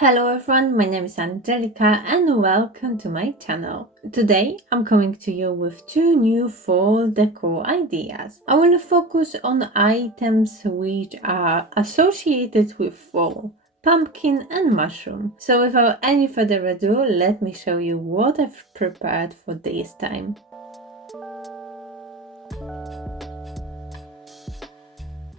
Hello everyone, my name is Angelica and welcome to my channel. Today I'm coming to you with two new fall decor ideas. I will focus on items which are associated with fall, pumpkin and mushroom. So without any further ado, let me show you what I've prepared for this time.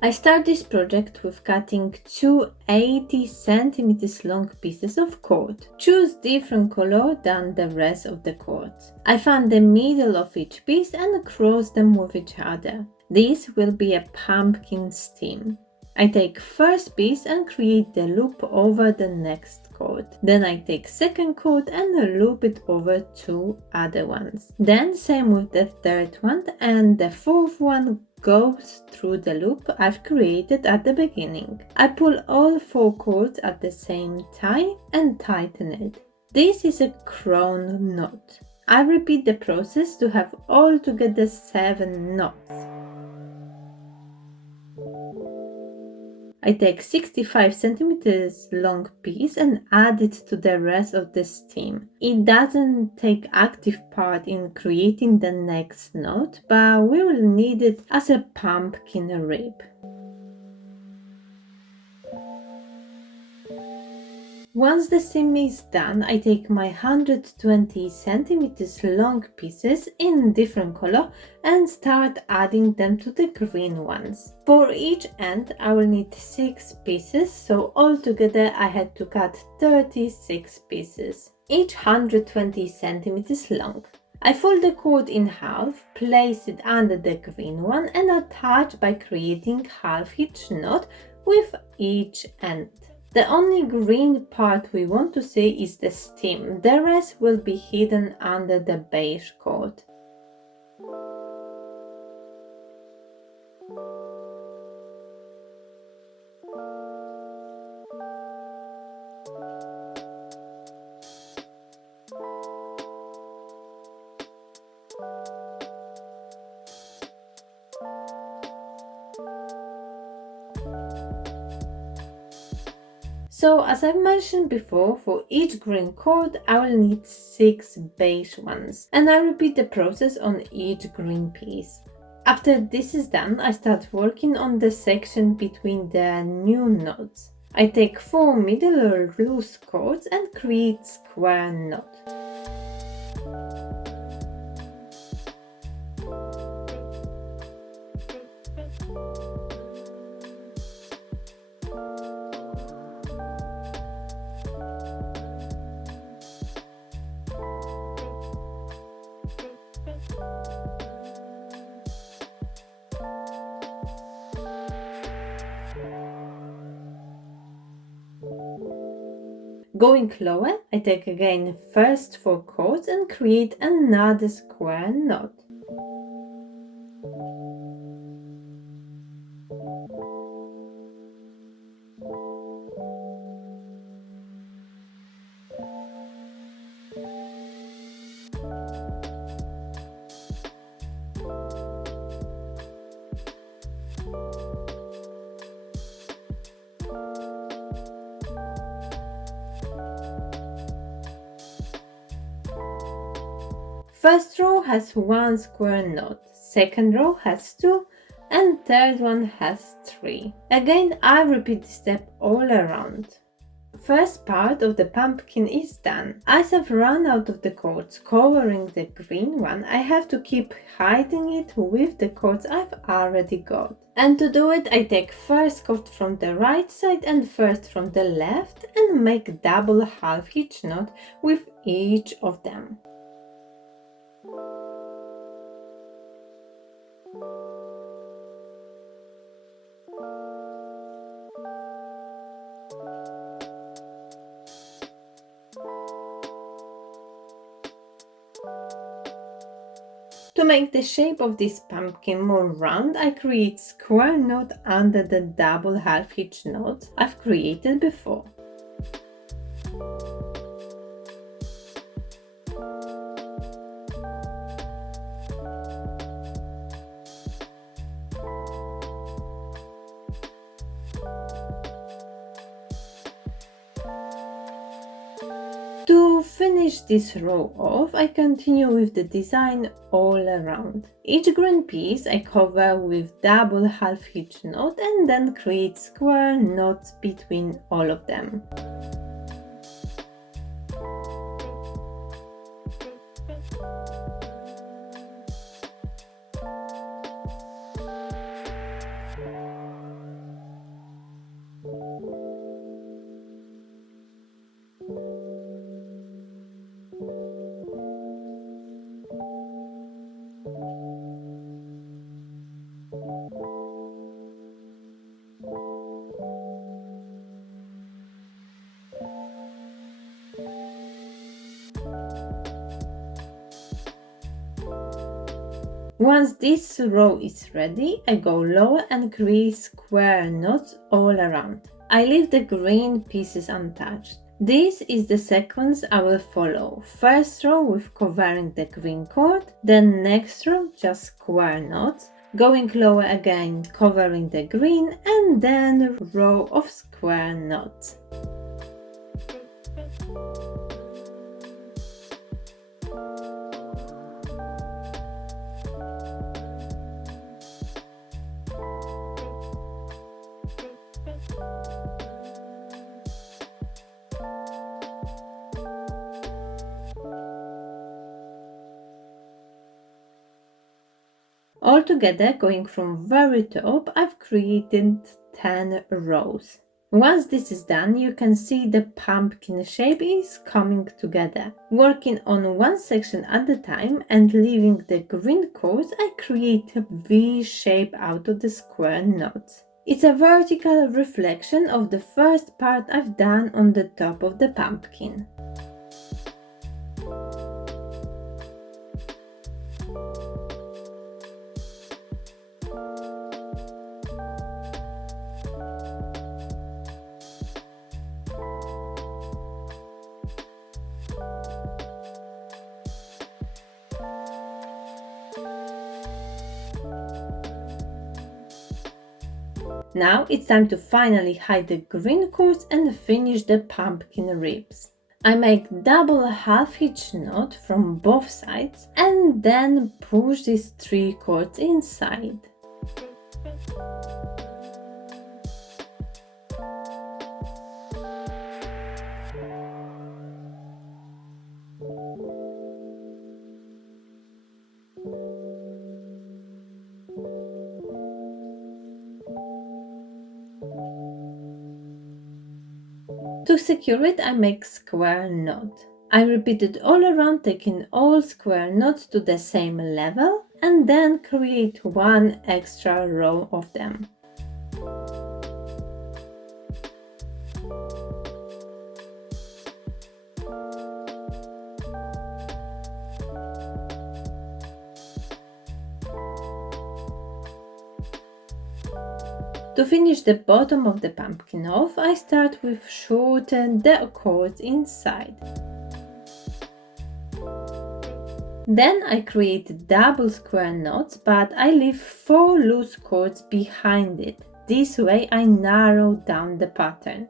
I start this project with cutting two 80 cm long pieces of cord. Choose different color than the rest of the cords. I found the middle of each piece and cross them with each other. This will be a pumpkin stem. I take first piece and create the loop over the next cord. Then I take second cord and loop it over two other ones. Then same with the third one, and the fourth one goes through the loop I've created at the beginning. I pull all four cords at the same time and tighten it. This is a crown knot. I repeat the process to have altogether 7 knots. I take 65 centimeters long piece and add it to the rest of the stem. It doesn't take active part in creating the next knot, but we will need it as a pumpkin rib. Once the stem is done, I take my 120 centimeters long pieces in different color and start adding them to the green ones. For each end I will need 6 pieces, so altogether I had to cut 36 pieces, each 120 centimeters long. I fold the cord in half, place it under the green one and attach by creating half hitch knot with each end. The only green part we want to see is the stem, the rest will be hidden under the beige cord. So as I mentioned before, for each green cord I will need 6 beige ones, and I repeat the process on each green piece. After this is done, I start working on the section between the new knots. I take 4 middle or loose cords and create square knot. Going lower, I take again first 4 cords and create another square knot. First row has 1 square knot, second row has 2, and third one has 3. Again, I repeat this step all around. First part of the pumpkin is done. As I've run out of the cords covering the green one, I have to keep hiding it with the cords I've already got. And to do it, I take first cord from the right side and first from the left and make double half hitch knot with each of them. To make the shape of this pumpkin more round, I create square knot under the double half hitch knot I've created before. finish this row off, I continue with the design all around. Each green piece I cover with double half hitch knot and then create square knots between all of them. Once this row is ready, I go lower and create square knots all around. I leave the green pieces untouched. This is the sequence I will follow. First row with covering the green cord, then next row just square knots, going lower again covering the green, and then row of square knots. Altogether, going from very top, I've created 10 rows. Once this is done, you can see the pumpkin shape is coming together. Working on one section at a time and leaving the green cords, I create a V shape out of the square knots. It's a vertical reflection of the first part I've done on the top of the pumpkin. Now it's time to finally hide the green cords and finish the pumpkin ribs. I make double half hitch knot from both sides and then push these 3 cords inside. To secure it, I make square knot. I repeat it all around, taking all square knots to the same level and then create one extra row of them. To finish the bottom of the pumpkin off, I start with shorten the cords inside. Then I create double square knots, but I leave 4 loose cords behind it. This way I narrow down the pattern.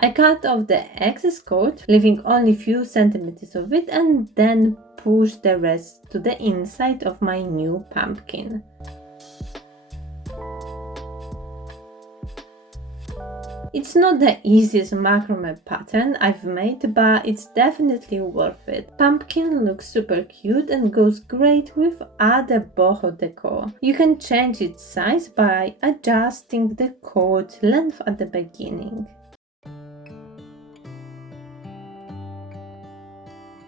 I cut off the excess cord, leaving only few centimeters of it, and then push the rest to the inside of my new pumpkin. It's not the easiest macrame pattern I've made, but it's definitely worth it. Pumpkin looks super cute and goes great with other boho decor. You can change its size by adjusting the cord length at the beginning.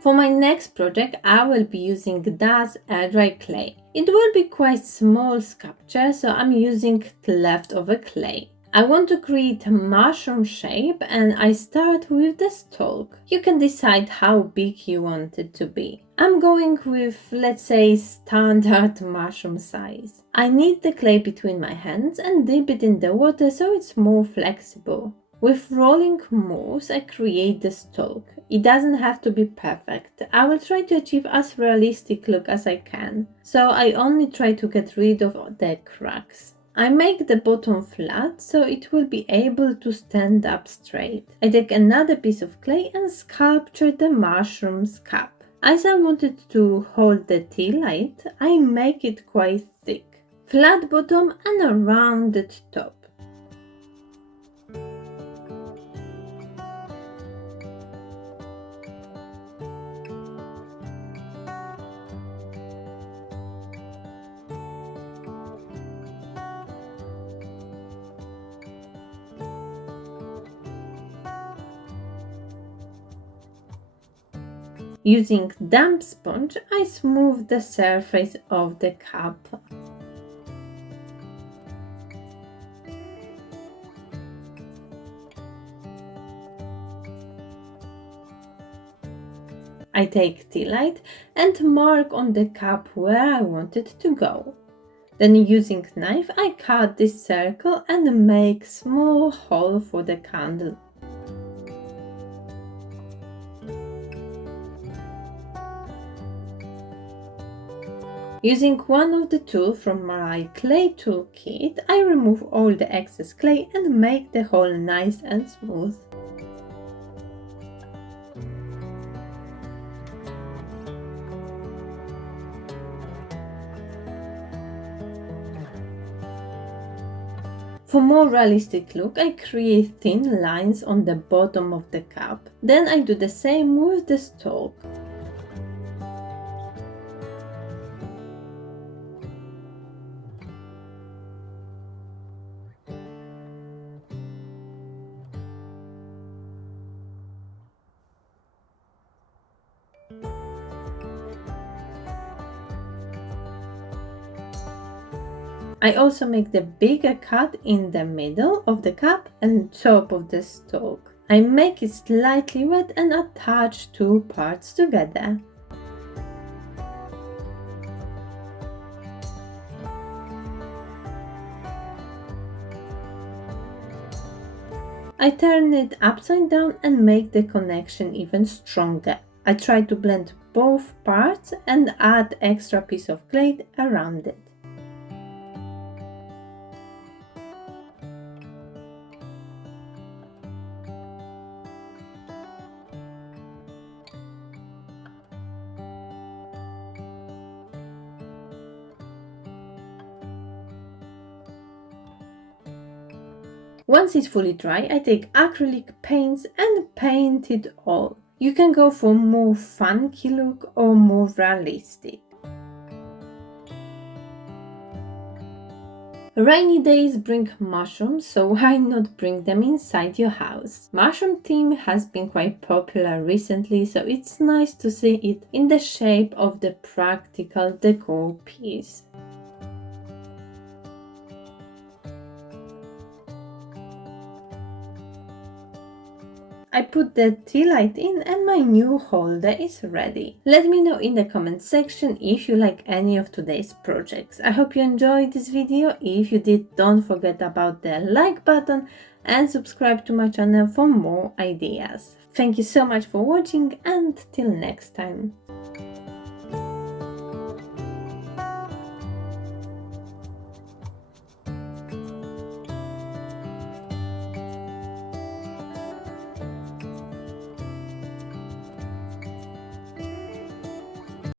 For my next project, I will be using DA's air dry clay. It will be quite small sculpture, so I'm using leftover clay. I want to create a mushroom shape and I start with the stalk. You can decide how big you want it to be. I'm going with, let's say, standard mushroom size. I knead the clay between my hands and dip it in the water so it's more flexible. With rolling moves, I create the stalk. It doesn't have to be perfect. I will try to achieve as realistic look as I can, so I only try to get rid of the cracks. I make the bottom flat so it will be able to stand up straight. I take another piece of clay and sculpture the mushroom's cap. As I wanted to hold the Tealight, I make it quite thick. Flat bottom and a rounded top. Using damp sponge, I smooth the surface of the cup. I take Tealight and mark on the cup where I want it to go. Then using knife, I cut this circle and make small hole for the candle. Using one of the tools from my clay toolkit, I remove all the excess clay and make the hole nice and smooth. For more realistic look, I create thin lines on the bottom of the cup. Then I do the same with the stalk. I also make the bigger cut in the middle of the cup and top of the stalk. I make it slightly wet and attach two parts together. I turn it upside down and make the connection even stronger. I try to blend both parts and add extra piece of clay around it. Once it's fully dry, I take acrylic paints and paint it all. You can go for more funky look or more realistic. Rainy days bring mushrooms, so why not bring them inside your house? Mushroom theme has been quite popular recently, so it's nice to see it in the shape of the practical decor piece. I put the Tealight in and my new holder is ready. Let me know in the comment section if you like any of today's projects. I hope you enjoyed this video. If you did, don't forget about the like button and subscribe to my channel for more ideas. Thank you so much for watching and till next time.